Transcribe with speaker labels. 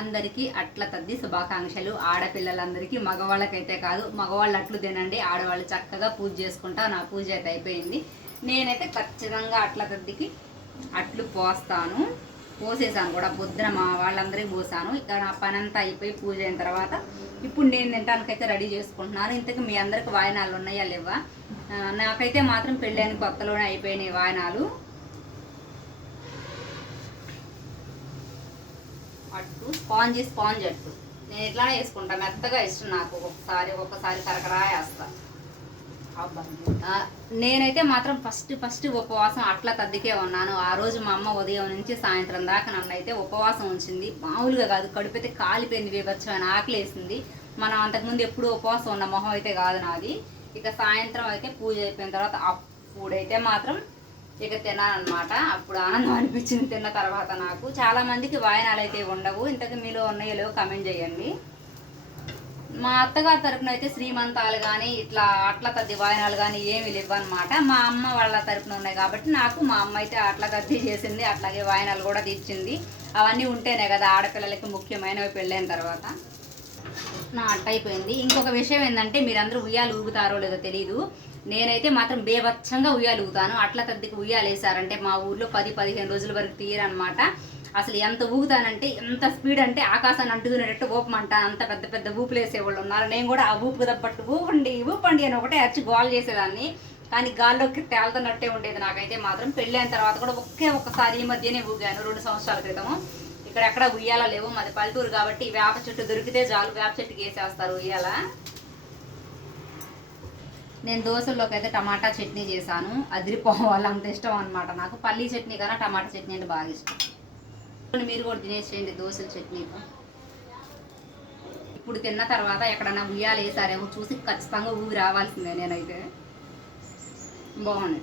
Speaker 1: అందరికీ అట్ల తద్ది శుభాకాంక్షలు. ఆడపిల్లలందరికీ మగవాళ్ళకైతే కాదు మగవాళ్ళు అట్లు తినండి ఆడవాళ్ళు చక్కగా పూజ చేసుకుంటా నా పూజ అయితే అయిపోయింది. నేనైతే ఖచ్చితంగా అట్ల తద్దికి అట్లు పోస్తాను. పోసేసాను కూడా పొద్దున మా వాళ్ళందరికీ పోసాను. ఇక నా పని అంతా అయిపోయి పూజ అయిన తర్వాత ఇప్పుడు నేను తినడానికైతే రెడీ చేసుకుంటున్నాను. ఇంతకు మీ అందరికి వాయనాలు ఉన్నాయా లేవా నాకైతే మాత్రం పెళ్ళైన కొత్తలోనే అయిపోయినాయి వాయనాలు. అట్టు స్పాంజ్ స్పాంజ్ అట్టు నేను ఇట్లానే వేసుకుంటా మెత్తగా ఇష్టం నాకు. ఒక్కొక్కసారి ఒక్కొక్కసారి కరకరా వేస్తా. నేనైతే మాత్రం ఫస్ట్ ఫస్ట్ ఉపవాసం అట్లా తద్దికే ఉన్నాను. ఆ రోజు మా అమ్మ ఉదయం నుంచి సాయంత్రం దాకా నన్ను అయితే ఉపవాసం ఉంచింది. మామూలుగా కాదు కడుపు అయితే కాలిపోయింది వివచ్చమైన ఆకలి వేసింది. మనం అంతకుముందు ఎప్పుడు ఉపవాసం ఉన్న మొహం అయితే కాదు నాది. ఇక సాయంత్రం అయితే పూజ అయిపోయిన తర్వాత అప్పుడైతే మాత్రం ఇక తినాలన్నమాట. అప్పుడు ఆనందం అనిపించింది తిన్న తర్వాత నాకు. చాలామందికి వాయనాలు అయితే ఉండవు. ఇంతకు మీలో ఉన్నాయో లేవో కమెంట్ చేయండి. మా అత్తగారి తరపున అయితే శ్రీమంతాలు కానీ ఇట్లా అట్ల తద్ది వాయనాలు కానీ ఏమి లేవు అనమాట మా అమ్మ వాళ్ళ తరపున ఉన్నాయి కాబట్టి నాకు మా అమ్మ అయితే అట్ల తద్ది చేసింది అట్లాగే వాయనాలు కూడా తీర్చింది. అవన్నీ ఉంటేనే కదా ఆడపిల్లలకి ముఖ్యమైనవి పెళ్ళైన తర్వాత. నా అట్ట అయిపోయింది. ఇంకొక విషయం ఏంటంటే మీరందరూ ఉయ్యాలు ఊగుతారో లేదో తెలియదు నేనైతే మాత్రం బేవచ్చంగా ఉయ్యాలు ఊగుతాను. అట్ల తద్దికి ఉయ్యాలు వేసారంటే మా ఊర్లో పది పదిహేను రోజుల వరకు తీయరనమాట అసలు ఎంత ఊగుతానంటే ఎంత స్పీడ్ అంటే ఆకాశాన్ని అంటుకునేటట్టు ఊపమంట అంత పెద్ద పెద్ద ఊపులు వేసేవాళ్ళు ఉన్నారు. నేను కూడా ఆ ఊపు తప్పట్టు ఊపండి ఊపండి అని ఒకటే అరిచి గోల్ చేసేదాన్ని. కానీ గాల్లోకి తేలుతున్నట్టే ఉండేది నాకైతే మాత్రం. పెళ్ళైన తర్వాత కూడా ఒకే ఒక్కసారి ఈ మధ్యనే ఊగాను రెండు సంవత్సరాల క్రితము. ఇక్కడ ఎక్కడ ఉయ్యాల లేవు. మాది పల్లెటూరు కాబట్టి వేప చెట్టు దొరికితే చాలు. వేప చెట్టుకి వేసేస్తారు ఉయ్యాల. నేను దోశల్లోకి అయితే టమాటా చట్నీ చేశాను. అదిరిపోవాలి. అంత ఇష్టం అనమాట నాకు. పల్లీ చట్నీ కన్నా టమాటా చట్నీ అంటే బాగా ఇష్టం. మీరు కూడా తినేసేయండి దోశల చట్నీతో ఇప్పుడు తిన్న తర్వాత ఎక్కడన్నా ఉయ్యాలు వేసారేమో చూసి ఖచ్చితంగా ఊగి రావాల్సిందే నేనైతే. బాగుంది.